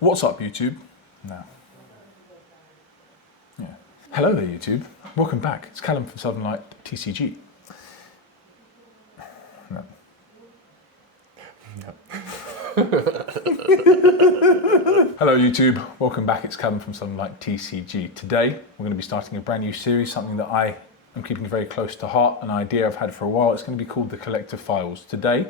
What's up, YouTube? No. Yeah. Hello there, YouTube. Welcome back. It's Callum from Southern Light TCG. No. Yep. Hello, YouTube. Welcome back. It's Callum from Southern Light TCG. Today, we're going to be starting a brand new series, something that I am keeping very close to heart, an idea I've had for a while. It's going to be called The Collector Files. Today,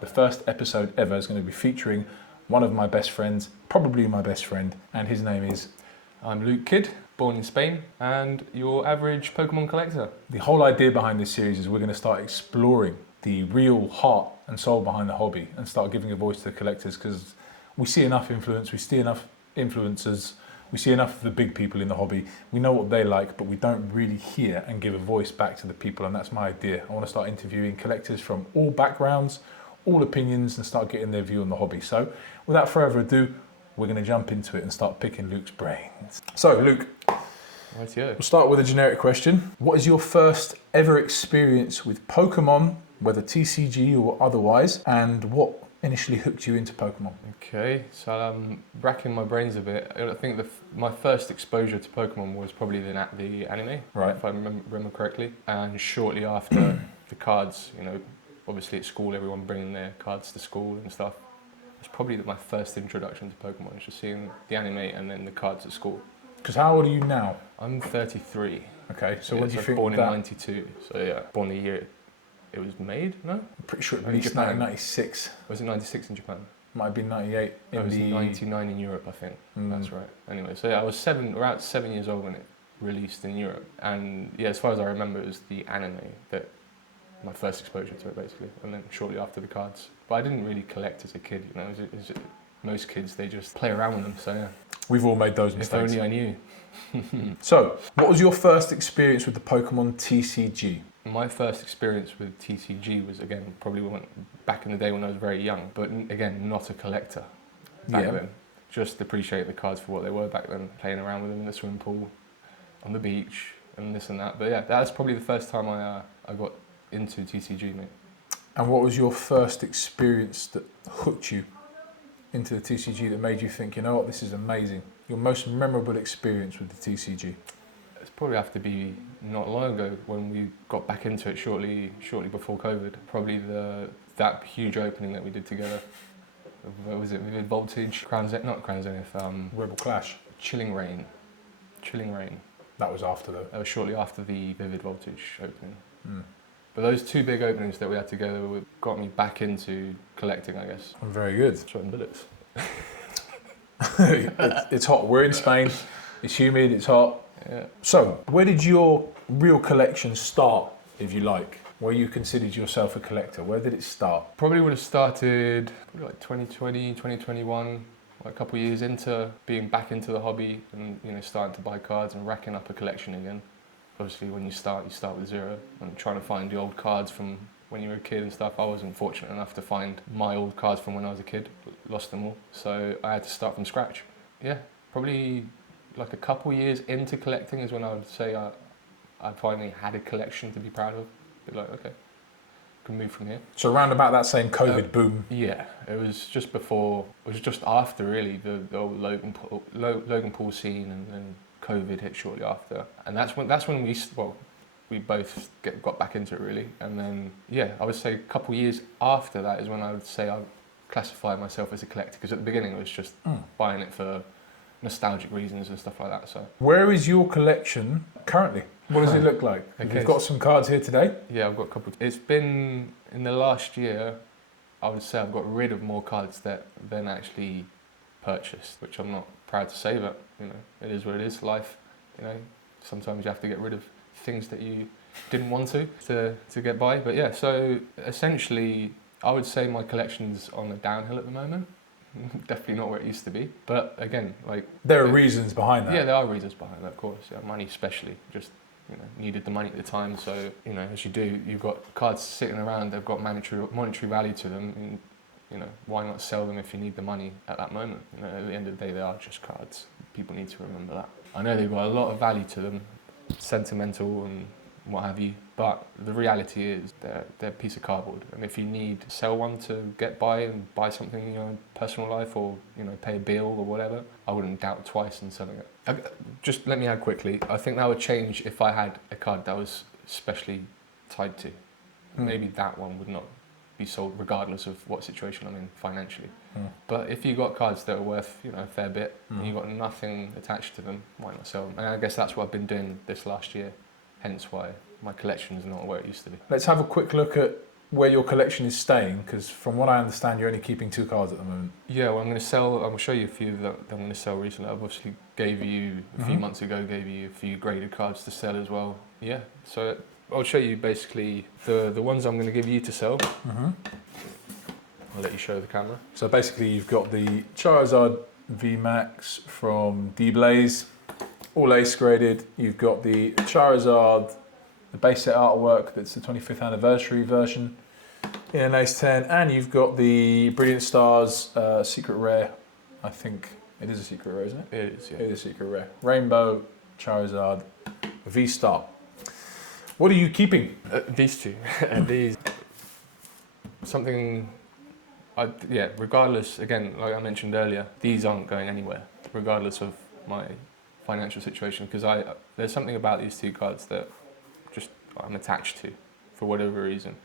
the first episode ever is going to be featuring one of my best friends, probably my best friend, and his name is... I'm Luke Kidd, born in Spain, and your average Pokemon collector. The whole idea behind this series is we're going to start exploring the real heart and soul behind the hobby and start giving a voice to the collectors, because we see enough influence, we see enough influencers, we see enough of the big people in the hobby. We know what they like, but we don't really hear and give a voice back to the people, and that's my idea. I want to start interviewing collectors from all backgrounds, all opinions, and start getting their view on the hobby. So without further ado, we're going to jump into it and start picking Luke's brains. So Luke, we'll start with a generic question. What is your first ever experience with Pokemon, whether TCG or otherwise, and what initially hooked you into Pokemon? Okay, so I'm racking my brains a bit. I think my first exposure to Pokemon was probably the anime, Right. if I remember correctly. And shortly after, the cards, obviously at school, everyone bringing their cards to school and stuff. It was probably my first introduction to Pokemon, just seeing the anime and then the cards at school. Because how old are you now? I'm 33. Okay, so what do you think born that... in 92, so yeah, born the year it was made, no? I'm pretty sure it In released Japan. 1996. Was it 96 in Japan? Might have been 98 in It was the... 99 in Europe, I think. That's right. Anyway, so yeah, I was around 7 years old when it released in Europe. And yeah, as far as I remember, it was the anime that my first exposure to it, basically. And then shortly after, the cards. But I didn't really collect as a kid, most kids, they just play around with them, so yeah. We've all made those If mistakes. only I knew. So, what was your first experience with the Pokemon TCG? My first experience with TCG was, again, probably back in the day when I was very young, but again, not a collector back then. Just appreciate the cards for what they were back then, playing around with them in the swimming pool, on the beach, and this and that. But yeah, that's probably the first time I got into TCG, mate. And what was your first experience that hooked you into the TCG, that made you think, you know what, this is amazing? Your most memorable experience with the TCG? It's probably have to be not long ago when we got back into it shortly before COVID. Probably that huge opening that we did together. What was it? Vivid Voltage, not Crown Zenith. Rebel Clash. Chilling Rain. That was after though. That was shortly after the Vivid Voltage opening. But those two big openings that we had together got me back into collecting, I guess. Very good. Shotting bullets. It's hot. We're in Spain. It's humid. It's hot. Yeah. So, where did your real collection start, if you like? Where you considered yourself a collector? Where did it start? Probably would have started probably like 2020, 2021, like a couple of years into being back into the hobby and starting to buy cards and racking up a collection again. Obviously, when you start with zero and trying to find the old cards from when you were a kid and stuff. I wasn't fortunate enough to find my old cards from when I was a kid, lost them all. So I had to start from scratch. Yeah, probably like a couple years into collecting is when I would say I finally had a collection to be proud of. Be like, okay, can move from here. So around about that same COVID boom. Yeah, it was just before, it was just after really the old Logan Paul scene, and then COVID hit shortly after, and that's when we both got back into it really. And then yeah, I would say a couple of years after that is when I would say I classify myself as a collector, because at the beginning it was just buying it for nostalgic reasons and stuff like that. So where is your collection currently? What does it look like? Okay. You've got some cards here today. Yeah, I've got a couple. It's been in the last year, I would say I've got rid of more cards than actually purchased, which I'm not proud to say, but it is what it is. Life, sometimes you have to get rid of things that you didn't want to get by. But yeah, so essentially I would say my collection's on the downhill at the moment. Definitely not where it used to be, but again, like there are reasons behind that. Yeah, there are reasons behind that, of course. Yeah, money especially, just needed the money at the time. So as you do, you've got cards sitting around, they've got monetary value to them, and why not sell them if you need the money at that moment? At the end of the day, they are just cards. People need to remember that. I know they've got a lot of value to them, sentimental and what have you. But the reality is they're a piece of cardboard. And if you need to sell one to get by and buy something in your personal life, or pay a bill or whatever, I wouldn't doubt twice in selling it. Just let me add quickly, I think that would change if I had a card that was specially tied to. Maybe that one would not be sold regardless of what situation I'm in financially. But if you got cards that are worth a fair bit and you got nothing attached to them, why not sell them? And I guess that's what I've been doing this last year, hence why my collection is not where it used to be. Let's have a quick look at where your collection is staying, because from what I understand, you're only keeping 2 cards at the moment. Yeah, well, I'm going to show you a few that I'm going to sell recently. I've obviously gave you a few months ago, gave you a few graded cards to sell as well. Yeah, so I'll show you basically the ones I'm going to give you to sell. I'll let you show the camera. So basically you've got the Charizard VMAX from D-Blaze, all ace graded. You've got the Charizard, the base set artwork, that's the 25th anniversary version in an ace 10, and you've got the Brilliant Stars secret rare. I think it is a secret rare, isn't it? It is, yeah. It is a secret rare. Rainbow Charizard V-Star. What are you keeping? These two. These. Something. Regardless, again, like I mentioned earlier, these aren't going anywhere, regardless of my financial situation, because there's something about these 2 cards that just I'm attached to, for whatever reason.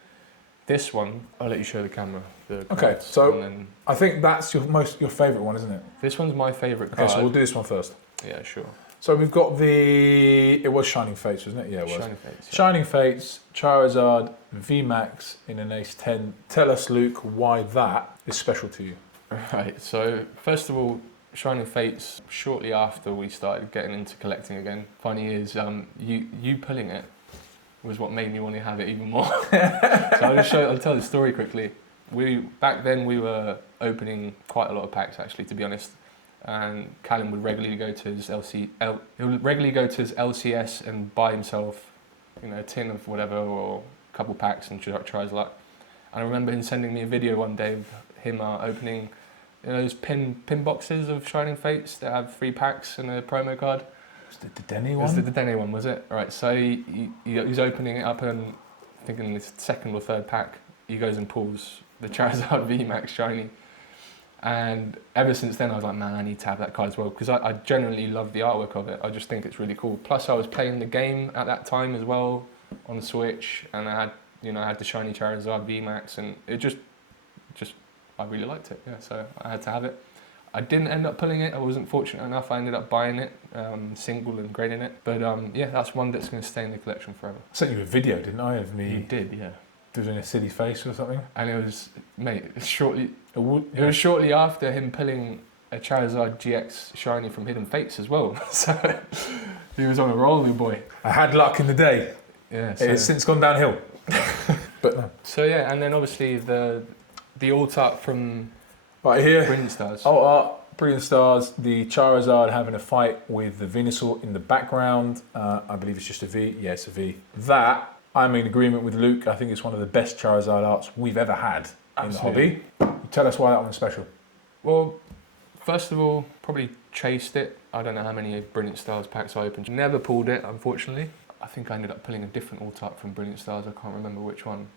This one, I'll let you show the camera. Okay, so I think that's your favourite one, isn't it? This one's my favourite card. Okay, so we'll do this one first. Yeah, sure. So we've got it was Shining Fates, wasn't it? Yeah, it was. Shining Fates. Yeah. Shining Fates, Charizard, VMAX in an ace 10. Tell us, Luke, why that is special to you. Right, so first of all, Shining Fates, shortly after we started getting into collecting again, funny is you pulling it was what made me want to have it even more. So I'll tell the story quickly. Back then we were opening quite a lot of packs, actually, to be honest. And Callum would regularly go to his LCS and buy himself, a tin of whatever or a couple packs and try his luck. And I remember him sending me a video one day of him opening those pin boxes of Shining Fates that have 3 packs and a promo card. Was it the Denny one? It was the Denny one, was it? Right, so he's opening it up, and I think in the 2nd or 3rd pack, he goes and pulls the Charizard VMAX Shiny. And ever since then I was like, man, I need to have that card as well, because I generally love the artwork of it. I just think it's really cool. Plus I was playing the game at that time as well on the Switch, and I had the shiny Charizard VMAX, and it just I really liked it. Yeah, so I had to have it. I didn't end up pulling it. I wasn't fortunate enough. I ended up buying it, single and grading it. But that's one that's going to stay in the collection forever. I sent you a video, didn't I, of me? You did, yeah. Doing a silly face or something. And it was, mate, shortly after him pulling a Charizard GX shiny from Hidden Fates as well. So he was on a roll, your boy. I had luck in the day. Yeah. It has since gone downhill. But no. So yeah, and then obviously the alt art from right here, Brilliant Stars. Alt art, Brilliant Stars, the Charizard having a fight with the Venusaur in the background. I believe it's just a V. Yeah, it's a V. That, I'm in agreement with Luke. I think it's one of the best Charizard arts we've ever had in the hobby. Tell us why that one's special. Well, first of all, probably chased it. I don't know how many Brilliant Stars packs I opened. Never pulled it, unfortunately. I think I ended up pulling a different alt art from Brilliant Stars. I can't remember which one.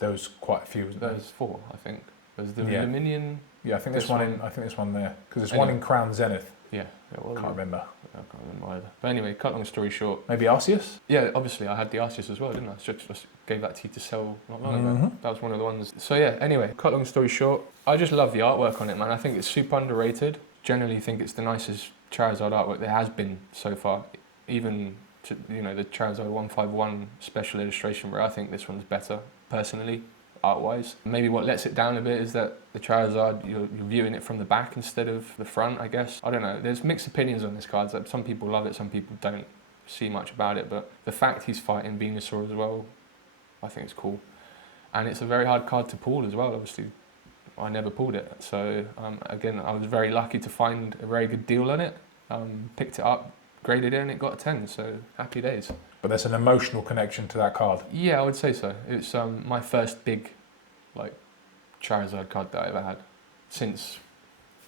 There was quite a few, wasn't there? There's 4, I think. There's the Yeah. Luminion. Yeah, I think there's one there. Because there's one in Crown Zenith. Yeah. Can't remember. I can't remember either. But anyway, cut long story short. Maybe Arceus? Yeah, obviously I had the Arceus as well, didn't I? Just gave that to you to sell not long ago. That was one of the ones. So yeah, anyway, cut long story short, I just love the artwork on it, man. I think it's super underrated. Generally think it's the nicest Charizard artwork there has been so far. Even to, the Charizard 151 special illustration, where I think this one's better, personally, art-wise. Maybe what lets it down a bit is that the Charizard, you're viewing it from the back instead of the front, I guess. I don't know, there's mixed opinions on this card. Some people love it, some people don't see much about it, but the fact he's fighting Venusaur as well, I think it's cool. And it's a very hard card to pull as well, obviously. I never pulled it, so again, I was very lucky to find a very good deal on it. Picked it up, graded it, and it got a 10, so happy days. But there's an emotional connection to that card. Yeah, I would say so. It's my first big, Charizard card that I ever had since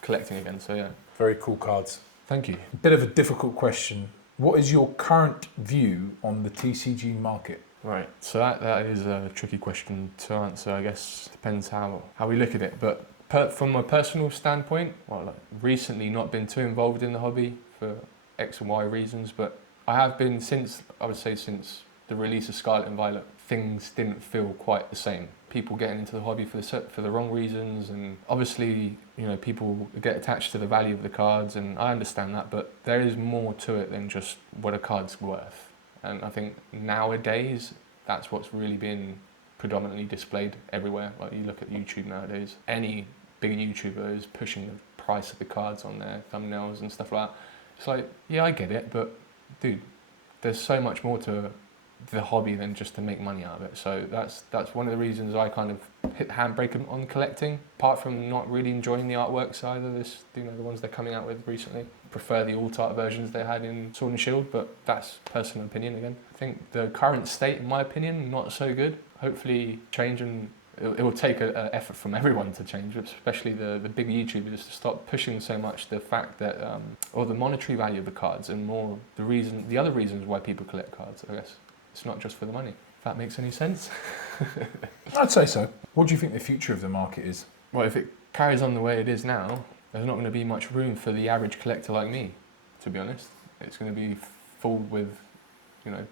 collecting again. So yeah. Very cool cards. Thank you. A bit of a difficult question What is your current view on the TCG market? Right, so that is a tricky question to answer. I guess depends how we look at it. But from a personal standpoint, well, like recently not been too involved in the hobby for X and Y reasons, but I have been since the release of Scarlet and Violet. Things didn't feel quite the same. People getting into the hobby for the wrong reasons, and obviously, people get attached to the value of the cards, and I understand that, but there is more to it than just what a card's worth. And I think nowadays, that's what's really been predominantly displayed everywhere. Like you look at YouTube nowadays, any big YouTuber is pushing the price of the cards on their thumbnails and stuff like that. It's like, yeah, I get it, but dude, there's so much more to the hobby than just to make money out of it. So that's one of the reasons I kind of hit the handbrake on collecting. Apart from not really enjoying the artwork side of this, the ones they're coming out with recently. Prefer the alt-art versions they had in Sword and Shield, but that's personal opinion again. I think the current state, in my opinion, not so good. Hopefully change, and it will take an effort from everyone to change, especially the big YouTubers, to stop pushing so much the fact that, or the monetary value of the cards, and more the other reasons why people collect cards, I guess. It's not just for the money. If that makes any sense. I'd say so. What do you think the future of the market is? Well, if it carries on the way it is now, there's not going to be much room for the average collector like me, to be honest. It's going to be full with,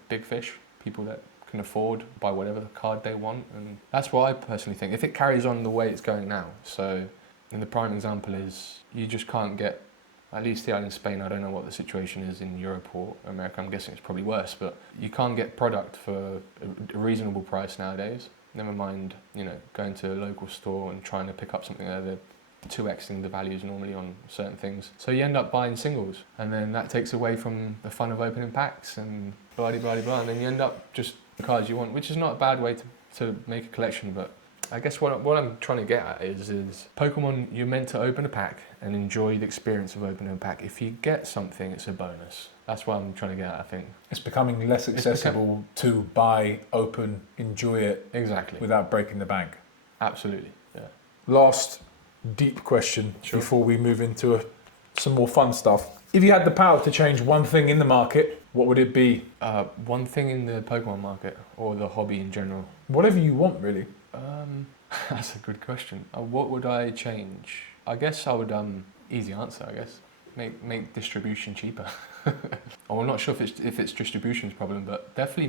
big fish, people that can afford buy whatever the card they want, and that's what I personally think. If it carries on the way it's going now, so, and the prime example is you just can't get, at least here in Spain, I don't know what the situation is in Europe or America, I'm guessing it's probably worse, but you can't get product for a reasonable price nowadays. Never mind, going to a local store and trying to pick up something there, they're 2xing the values normally on certain things. So you end up buying singles, and then that takes away from the fun of opening packs and blah, blah, blah, blah, and then you end up just the cards you want, which is not a bad way to make a collection, but I guess what I'm trying to get at is Pokemon, you're meant to open a pack and enjoy the experience of opening a pack. If you get something, it's a bonus. That's what I'm trying to get at, I think. It's becoming less accessible to buy, open, enjoy it. Exactly. Without breaking the bank. Absolutely, yeah. Last deep question before we move into some more fun stuff. If you had the power to change one thing in the market, what would it be? One thing in the Pokemon market, or the hobby in general? Whatever you want, really. That's a good question. What would I change? I guess I would, easy answer, I guess. Make distribution cheaper. I'm not sure if it's distribution's problem, but definitely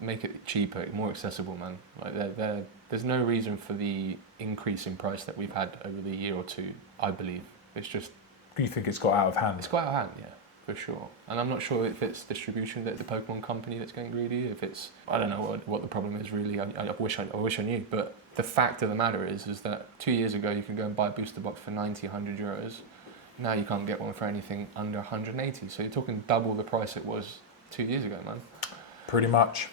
make it cheaper, more accessible, man. Like there's no reason for the increase in price that we've had over the year or two, I believe. It's just... You think it's got out of hand? It's got out of hand, yeah. For sure. And I'm not sure if it's distribution, that the Pokemon company that's getting greedy, if it's, I don't know what the problem is really. I wish I knew, but the fact of the matter is that 2 years ago you could go and buy a booster box for 90, 100 euros. Now you can't get one for anything under 180. So you're talking double the price it was 2 years ago, man. Pretty much.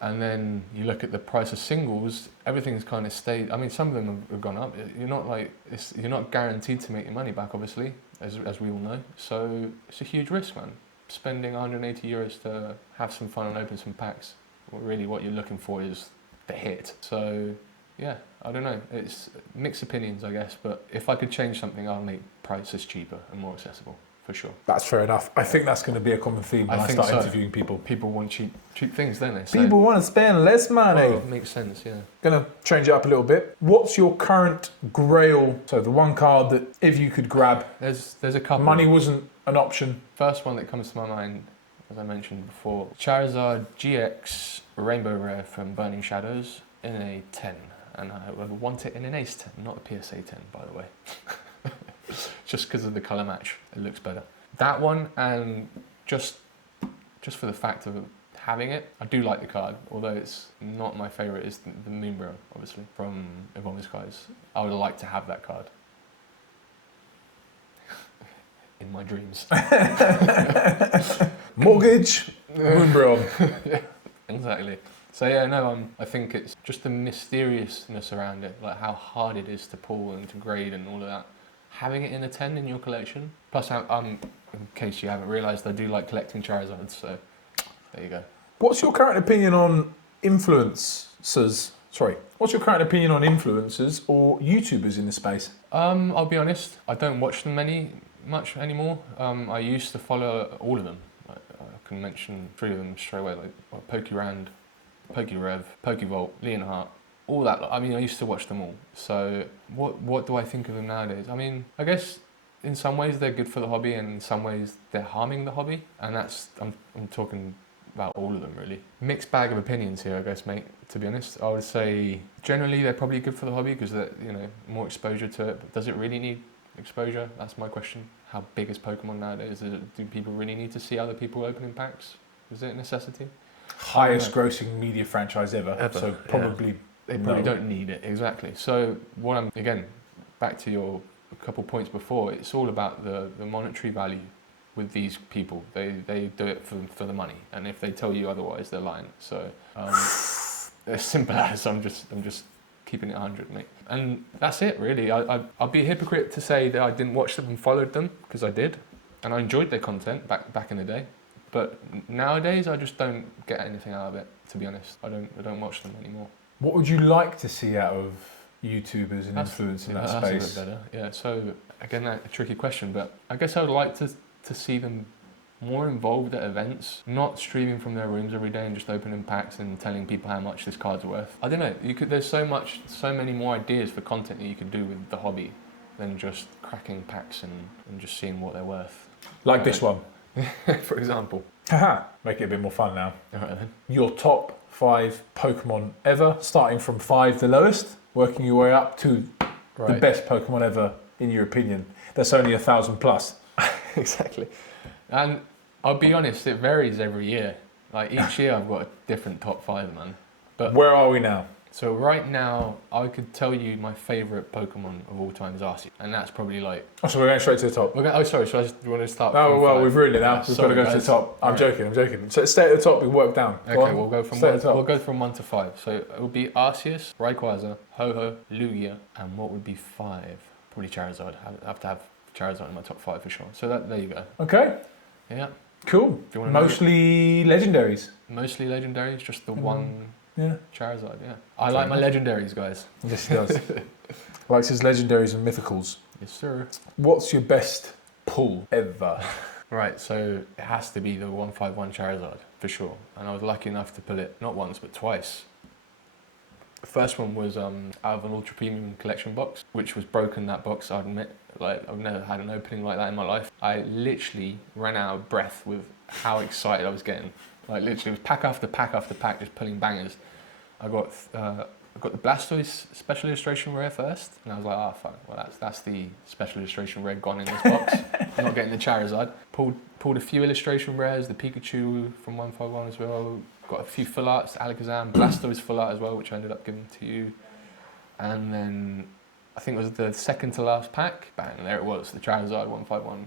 And then you look at the price of singles, everything's kind of stayed. I mean, some of them have gone up. You're not guaranteed to make your money back, obviously, as we all know. So it's a huge risk, man. Spending 180 euros to have some fun and open some packs. Well, really what you're looking for is the hit. So yeah, I don't know. It's mixed opinions, I guess. But if I could change something, I'll make prices cheaper and more accessible. For sure. That's fair enough. I think that's going to be a common theme when I start interviewing people. People want cheap things, don't they? People want to spend less money. Oh, it makes sense, yeah. Going to change it up a little bit. What's your current grail? So the one card that if you could grab... There's a couple. Money wasn't an option. First one that comes to my mind, as I mentioned before, Charizard GX Rainbow Rare from Burning Shadows in a 10. And I would want it in an Ace 10, not a PSA 10, by the way. Just because of the colour match, it looks better. That one, and just for the fact of having it, I do like the card, although it's not my favourite, is the Moonbro, obviously, from Evolving Skies. I would like to have that card. In my dreams. Mortgage, Moonbro. Yeah, exactly. So yeah, no, I think it's just the mysteriousness around it, like how hard it is to pull and to grade and all of that. Having it in a 10 in your collection. Plus, in case you haven't realised, I do like collecting Charizards, so there you go. What's your current opinion on influencers? What's your current opinion on influencers or YouTubers in the space? I'll be honest, I don't watch them much anymore. I used to follow all of them. can mention 3 of them straight away, like Pokérand, Pokérev, Pokévolt, Leonhardt, all that. I mean, I used to watch them all. So what do I think of them nowadays? I mean, I guess in some ways they're good for the hobby, and in some ways they're harming the hobby. And that's I'm talking about all of them really. Mixed bag of opinions here, I guess, mate. To be honest, I would say generally they're probably good for the hobby because they're, you know, more exposure to it. But does it really need exposure? That's my question. How big is Pokemon nowadays? Do people really need to see other people opening packs? Is it a necessity? Highest grossing media franchise ever. So probably they probably don't need it, exactly. So what I'm, again, back to your couple points before, it's all about the monetary value with these people. They do it for the money, and if they tell you otherwise, they're lying. So as simple as I'm just keeping it 100, mate. And that's it, really. I'd be a hypocrite to say that I didn't watch them and followed them, because I did, and I enjoyed their content back in the day. But nowadays, I just don't get anything out of it. To be honest, I don't watch them anymore. What would you like to see out of YouTubers and influencers in that space? That's a bit better. Yeah. So again, a tricky question, but I guess I would like to see them more involved at events, not streaming from their rooms every day and just opening packs and telling people how much this card's worth. I don't know. There's so many more ideas for content that you could do with the hobby than just cracking packs and just seeing what they're worth. Like this one. For example. Haha, make it a bit more fun now. All right, then. Your top 5 Pokemon ever, starting from 5 the lowest, working your way up to the best Pokemon ever in your opinion. That's only 1,000 plus. Exactly. And I'll be honest, it varies every year. Like each year I've got a different top 5, man. But where are we now? So right now, I could tell you my favourite Pokemon of all time is Arceus, and that's probably like... Oh, so we're going straight to the top? Sorry, so do you want to start Oh, from well, 5? we've ruined it now. We've got to go to the top. I'm joking. So stay at the top and work down. Okay, we'll go from 1 to 5. So it would be Arceus, Rayquaza, Ho-Oh, Lugia, and what would be 5? Probably Charizard. I have to have Charizard in my top 5 for sure. So there you go. Okay. Yeah. Cool. Mostly legendaries. Mostly legendaries, just the one... Yeah. Charizard, yeah. I like my legendaries, guys. Yes, he does. Likes his legendaries and mythicals. Yes, sir. What's your best pull ever? Right, so it has to be the 151 Charizard, for sure. And I was lucky enough to pull it not once, but twice. The first one was out of an ultra premium collection box, which was broken, that box, I admit. Like, I've never had an opening like that in my life. I literally ran out of breath with how excited I was getting. Like, literally, it was pack after pack after pack, just pulling bangers. I got the Blastoise special illustration rare first, and I was like, oh fuck, well that's the special illustration rare gone in this box. I'm not getting the Charizard. Pulled a few illustration rares, the Pikachu from 151 as well. Got a few full arts, Alakazam, Blastoise full art as well, which I ended up giving to you. And then I think it was the second to last pack. Bang, there it was, the Charizard 151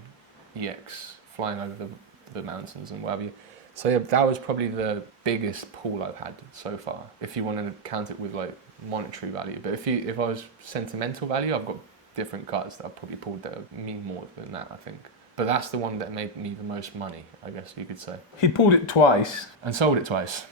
EX flying over the mountains and what have you. So yeah, that was probably the biggest pull I've had so far, if you want to count it with like monetary value. But if I was sentimental value, I've got different cards that I've probably pulled that mean more than that, I think. But that's the one that made me the most money, I guess you could say. He pulled it twice. And sold it twice.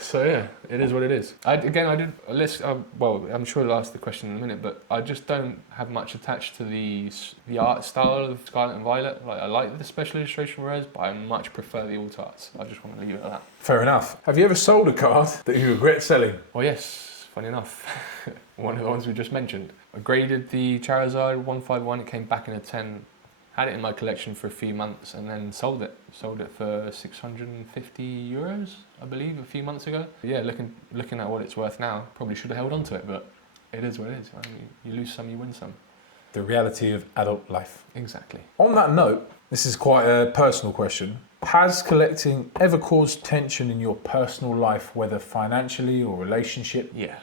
So yeah, it is what it is. Well, I'm sure I'll ask the question in a minute, but I just don't have much attached to the art style of Scarlet and Violet. Like, I like the special illustration rares, but I much prefer the alt arts. I just want to leave it at that. Fair enough. Have you ever sold a card that you regret selling? Well, yes, funny enough. One of the ones we just mentioned. I graded the Charizard 151, it came back in a 10. Had it in my collection for a few months and then sold it. Sold it for 650 euros, I believe, a few months ago. Yeah, looking at what it's worth now, probably should have held on to it, but it is what it is. I mean, you lose some, you win some. The reality of adult life. Exactly. On that note, this is quite a personal question. Has collecting ever caused tension in your personal life, whether financially or relationship? Yeah,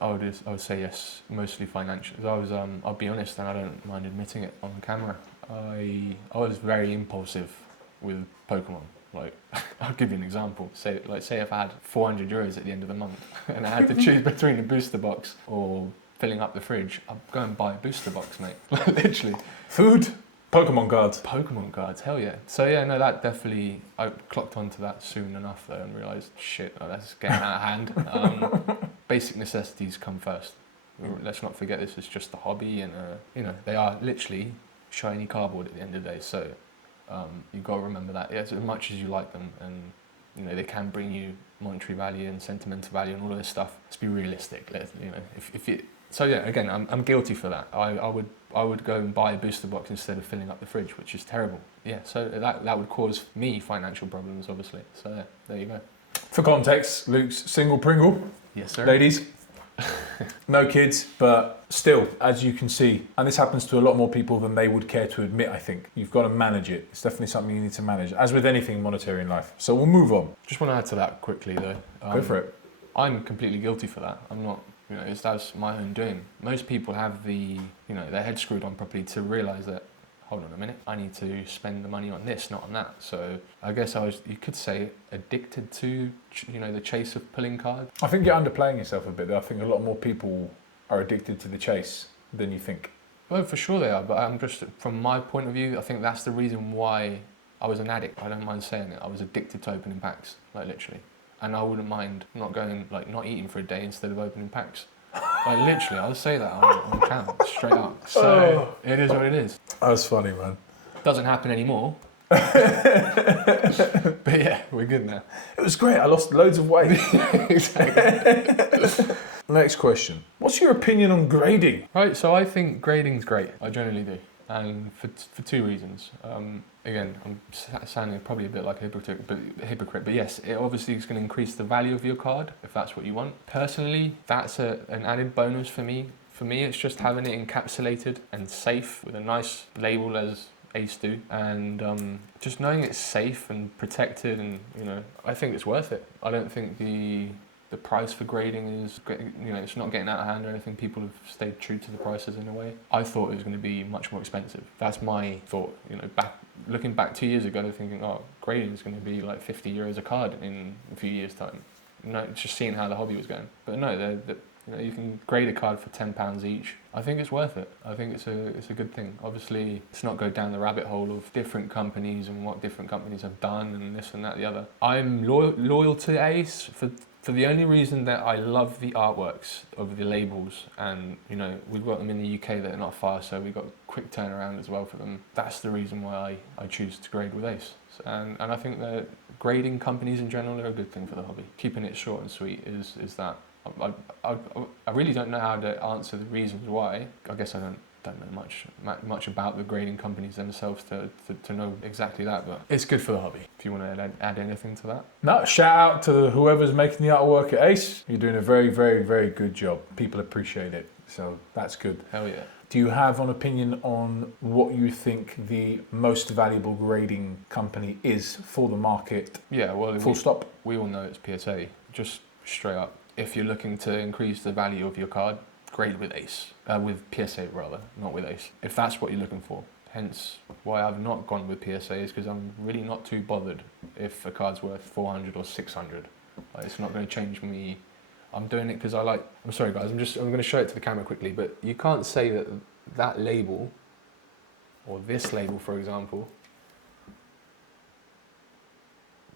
I would say yes, mostly financial. I'll be honest, and I don't mind admitting it on camera. I was very impulsive with Pokemon. Like, I'll give you an example. Say if I had 400 euros at the end of the month and I had to choose between a booster box or filling up the fridge, I'd go and buy a booster box, mate. Literally. Food? Pokemon cards. Pokemon cards, hell yeah. So yeah, no, that definitely, I clocked onto that soon enough though and realised, shit, that's getting out of hand. Basic necessities come first. Let's not forget this is just a hobby and, they are literally shiny cardboard at the end of the day. So You've got to remember that. As much as you like them, and you know they can bring you monetary value and sentimental value and all of this stuff. Let's be realistic. You know, if it. So yeah, again, I'm guilty for that. I would go and buy a booster box instead of filling up the fridge, which is terrible. Yeah, so that would cause me financial problems, obviously. So yeah, there you go. For context, Luke's single Pringle. Yes, sir. Ladies. No kids, but still, as you can see, and this happens to a lot more people than they would care to admit, I think. You've got to manage it. It's definitely something you need to manage, as with anything monetary in life. So we'll move on. Just want to add to that quickly, though. Go for it. I'm completely guilty for that. I'm not, you know, that's my own doing. Most people have their head screwed on properly to realise that, hold on a minute, I need to spend the money on this, not on that. So I guess you could say, addicted to, the chase of pulling cards. I think you're underplaying yourself a bit. I think a lot more people are addicted to the chase than you think. Well, for sure they are, but I'm just, from my point of view, I think that's the reason why I was an addict. I don't mind saying it. I was addicted to opening packs, like literally. And I wouldn't mind not eating for a day instead of opening packs. Like literally, I'll say that on camera, straight up. So It is what it is. That's funny, man. Doesn't happen anymore. But yeah, we're good now. It was great. I lost loads of weight. Exactly. Next question. What's your opinion on grading? Right, so I think grading's great. I generally do. And for two reasons. Again, I'm sounding probably a bit like a hypocrite, but yes, it obviously is going to increase the value of your card, if that's what you want. Personally, that's an added bonus for me. For me, it's just having it encapsulated and safe with a nice label as Ace do, and just knowing it's safe and protected, and I think it's worth it. I don't think the price for grading is, it's not getting out of hand or anything. People have stayed true to the prices in a way. I thought it was going to be much more expensive. That's my thought. Looking back 2 years ago, thinking, grading is going to be like €50 a card in a few years' time. Just seeing how the hobby was going. But no, you can grade a card for £10 each. I think it's worth it. I think it's a good thing. Obviously, let's not go down the rabbit hole of different companies and what different companies have done and this and that, the other. I'm loyal to Ace for the only reason that I love the artworks of the labels, and we've got them in the UK that are not far, so we've got quick turnaround as well for them. That's the reason why I choose to grade with Ace. And I think that grading companies in general are a good thing for the hobby. Keeping it short and sweet is that. I really don't know how to answer the reasons why. I guess I don't know much about the grading companies themselves to know exactly that, but it's good for the hobby. If you want to add anything to that. No, shout out to whoever's making the artwork at Ace. You're doing a very, very, very good job. People appreciate it, so that's good. Hell yeah. Do you have an opinion on what you think the most valuable grading company is for the market? Yeah, well, full stop. We all know it's PSA, just straight up. If you're looking to increase the value of your card, grade with Ace. With PSA rather, not with Ace. If that's what you're looking for. Hence why I've not gone with PSA is because I'm really not too bothered if a card's worth 400 or 600. It's not going to change me. I'm doing it because I like. I'm sorry guys, I'm going to show it to the camera quickly, but you can't say that label, or this label for example,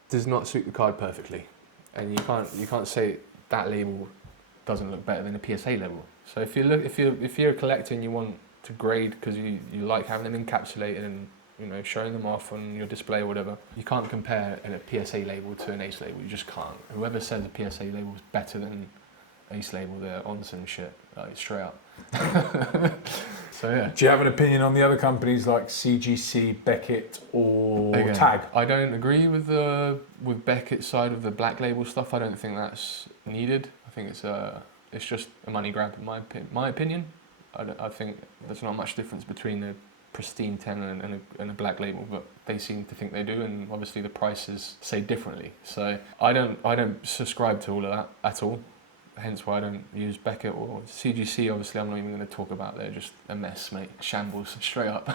does not suit the card perfectly. And you can't say that label doesn't look better than a PSA label. So if you're a collector and you want to grade because you like having them encapsulated and showing them off on your display or whatever, you can't compare a PSA label to an Ace label. You just can't. Whoever says a PSA label is better than Ace label, they're on some shit, like straight up. So yeah. Do you have an opinion on the other companies like CGC, Beckett, or Tag? I don't agree with Beckett's side of the black label stuff. I don't think that's needed. I think it's just a money grab in my opinion. I think there's not much difference between a pristine 10 and a black label, but they seem to think they do, and obviously the prices say differently. So I don't subscribe to all of that at all. Hence why I don't use Beckett or CGC. Obviously, I'm not even going to talk about. They're just a mess, mate. Shambles, straight up.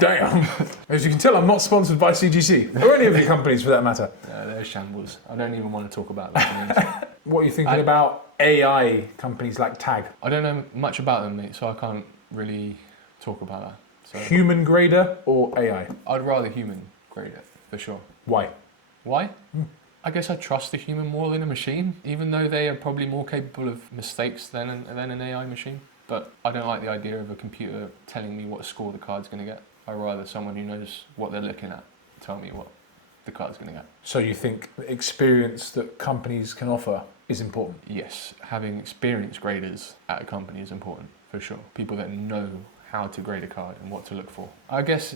Damn. As you can tell, I'm not sponsored by CGC or any of the companies for that matter. They're shambles. I don't even want to talk about that. What are you thinking about AI companies like Tag? I don't know much about them, mate, so I can't really talk about that. So human grader or AI? I'd rather human grader, for sure. Why? Why? I guess I trust the human more than a machine, even though they are probably more capable of mistakes than an AI machine. But I don't like the idea of a computer telling me what score the card's going to get. I'd rather someone who knows what they're looking at tell me what the card's going to get. So you think the experience that companies can offer is important? Yes, having experienced graders at a company is important, for sure. People that know how to grade a card and what to look for. I guess,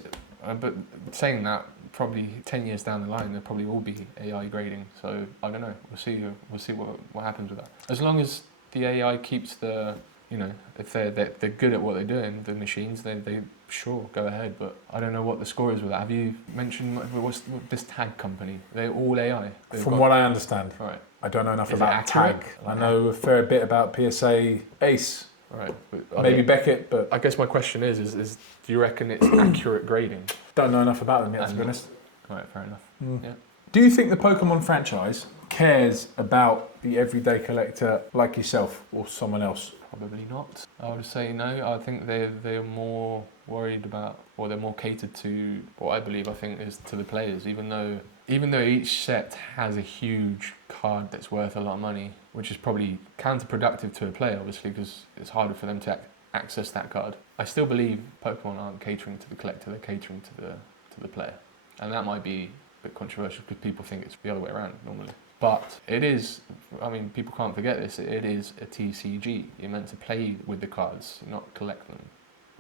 but saying that, probably 10 years down the line, there probably will be AI grading. So I don't know. We'll see what happens with that. As long as the AI keeps the, if they're good at what they're doing, the machines, they sure go ahead. But I don't know what the score is with that. Have you mentioned what's this tag company? They're all AI. From what I understand, right. I don't know enough Is it about accurate? tag. I know a fair bit about PSA Ace. Right. Maybe Beckett, but I guess my question is do you reckon it's accurate grading? don't know enough about them yet, to be honest. Right, fair enough. Yeah. Do you think the Pokemon franchise cares about the everyday collector like yourself or someone else? Probably not. I would say no. I think they're more worried about, or they're more catered to what I believe. I think is to the players. Even though each set has a huge card that's worth a lot of money, which is probably counterproductive to a player, obviously, because it's harder for them to access that card. I still believe Pokemon aren't catering to the collector; they're catering to the player, and that might be a bit controversial because people think it's the other way around normally. But it is, I mean, people can't forget this, it is a TCG. You're meant to play with the cards, not collect them.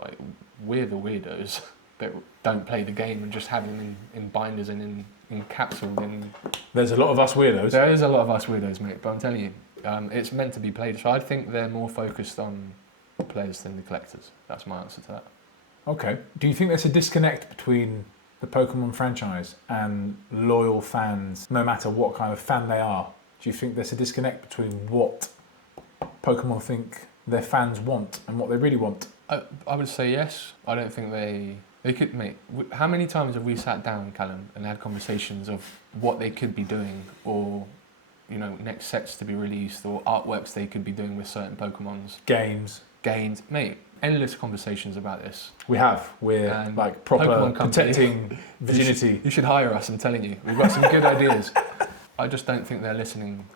Like, we're the weirdos that don't play the game and just have them in binders and in capsules. There's a lot of us weirdos. There is a lot of us weirdos, mate, but I'm telling you, it's meant to be played. So I think they're more focused on the players than the collectors. That's my answer to that. Okay. Do you think there's a disconnect between the Pokemon franchise and loyal fans, no matter what kind of fan they are? Do you think there's a disconnect between what Pokemon think their fans want and what they really want? I would say yes. I don't think they could, mate. How many times have we sat down, Callum, and had conversations of what they could be doing, or next sets to be released, or artworks they could be doing with certain Pokemons, Games, mate. Endless conversations about this. We're like proper protecting virginity. You should hire us, I'm telling you. We've got some good ideas. I just don't think they're listening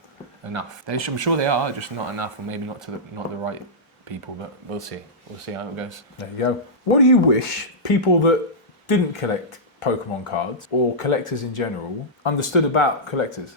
enough. I'm sure they are, just not enough, or maybe not the right people, but we'll see. We'll see how it goes. There you go. What do you wish people that didn't collect Pokemon cards, or collectors in general, understood about collectors?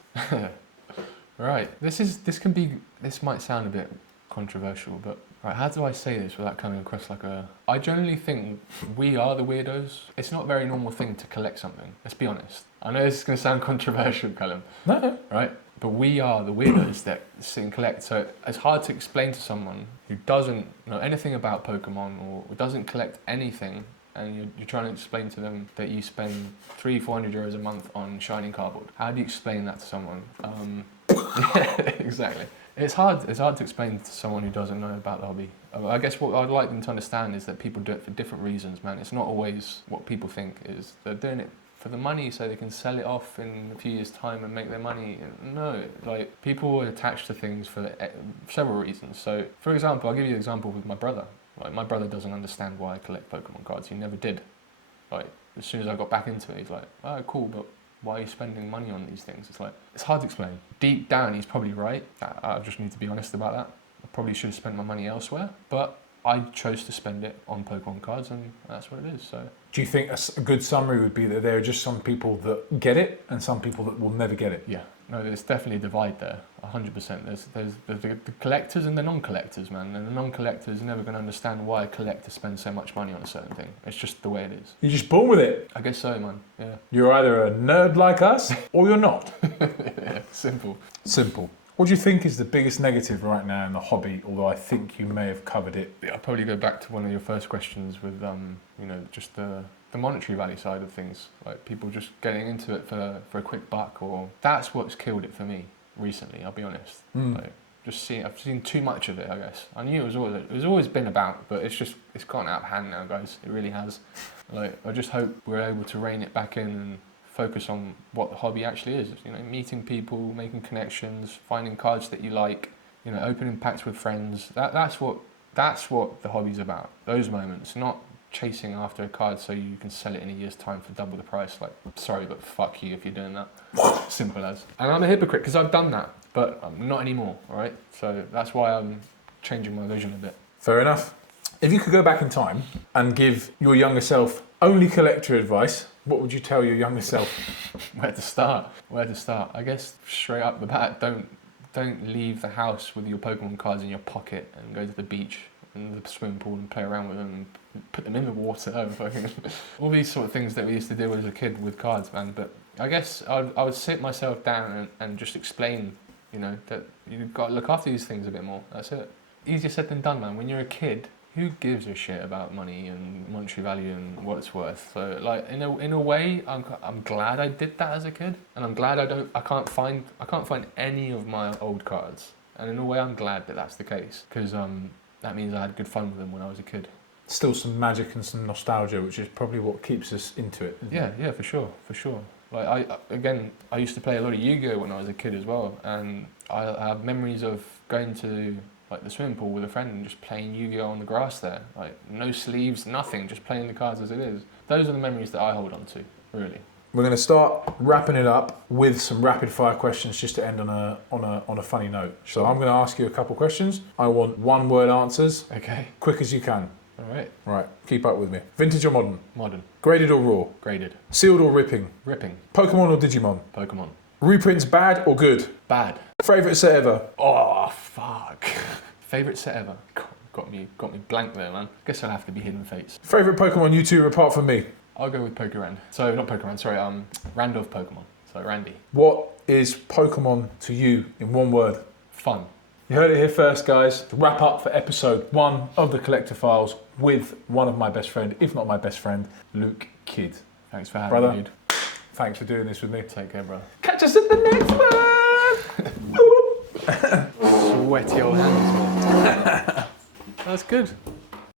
Right. This might sound a bit controversial, but right, how do I say this without coming across like a... I generally think we are the weirdos. It's not a very normal thing to collect something. Let's be honest. I know this is going to sound controversial, Callum. No. Right? But we are the weirdos that sit and collect. So it's hard to explain to someone who doesn't know anything about Pokemon or doesn't collect anything, and you're trying to explain to them that you spend 300-400 euros a month on shining cardboard. How do you explain that to someone? Yeah, exactly. It's hard to explain to someone who doesn't know about the hobby. I guess what I'd like them to understand is that people do it for different reasons, man. It's not always what people think is. They're doing it for the money so they can sell it off in a few years' time and make their money. No, like, people are attached to things for several reasons. So, for example, I'll give you an example with my brother. Like, my brother doesn't understand why I collect Pokemon cards. He never did. Like, as soon as I got back into it, he's like, oh, cool, but why are you spending money on these things? It's like, it's hard to explain. Deep down, he's probably right. I just need to be honest about that. I probably should have spent my money elsewhere, but I chose to spend it on Pokemon cards, and that's what it is. So, do you think a good summary would be that there are just some people that get it and some people that will never get it? Yeah, no, there's definitely a divide there, 100%. There's the collectors and the non-collectors, man. And the non-collectors are never going to understand why a collector spends so much money on a certain thing. It's just the way it is. You're just born with it. I guess so, man. Yeah. You're either a nerd like us or you're not. Yeah, simple. What do you think is the biggest negative right now in the hobby, although I think you may have covered it? Yeah, I'll probably go back to one of your first questions with, just the monetary value side of things. Like, people just getting into it for a quick buck, or that's what's killed it for me recently, I'll be honest. Like, I've seen too much of it, I guess. I knew it was always been about, but it's gone out of hand now, guys. It really has. Like, I just hope we're able to rein it back in and focus on what the hobby actually is. Meeting people, making connections, finding cards that you like, opening packs with friends. That's what the hobby's about. Those moments, not chasing after a card so you can sell it in a year's time for double the price. Like, sorry, but fuck you if you're doing that. Simple as. And I'm a hypocrite because I've done that, but I'm not anymore, all right? So that's why I'm changing my vision a bit. Fair enough. If you could go back in time and give your younger self only collector advice, what would you tell your younger self? Where to start? I guess straight up the bat, don't leave the house with your Pokemon cards in your pocket and go to the beach and the swimming pool and play around with them and put them in the water. All these sort of things that we used to do as a kid with cards, man. But I guess I would sit myself down and just explain, that you've got to look after these things a bit more. That's it. Easier said than done, man. When you're a kid, who gives a shit about money and monetary value and what it's worth? So, like, in a way, I'm glad I did that as a kid, and I'm glad I can't find any of my old cards. And in a way, I'm glad that that's the case, because that means I had good fun with them when I was a kid. Still some magic and some nostalgia, which is probably what keeps us into it. Yeah, for sure. Like I used to play a lot of Yu-Gi-Oh when I was a kid as well, and I have memories of going to like the swimming pool with a friend and just playing Yu-Gi-Oh on the grass there, like no sleeves, nothing, just playing the cards as it is. Those are the memories that I hold on to, really. We're going to start wrapping it up with some rapid fire questions just to end on a funny note. So I'm going to ask you a couple questions. I want one word answers. Okay. Quick as you can. All right. Right, keep up with me. Vintage or modern? Modern. Graded or raw? Graded. Sealed or ripping? Ripping. Pokemon or Digimon? Pokemon. Reprints bad or good? Bad. Favourite set ever? Oh, fuck. Favourite set ever? Got me blank there, man. Guess I'll have to be Hidden Fates. Favourite Pokemon YouTuber apart from me? I'll go with Pokerand. So, not Pokerand, sorry, Randolph Pokemon. So, Randy. What is Pokemon to you in one word? Fun. You heard it here first, guys. To wrap up for episode 1 of the Collector Files with one of my best friend, if not my best friend, Luke Kidd. Thanks for having me, dude. Thanks for doing this with me. Take care, bro. Catch us in the next one! Sweaty old hands, man. That's good.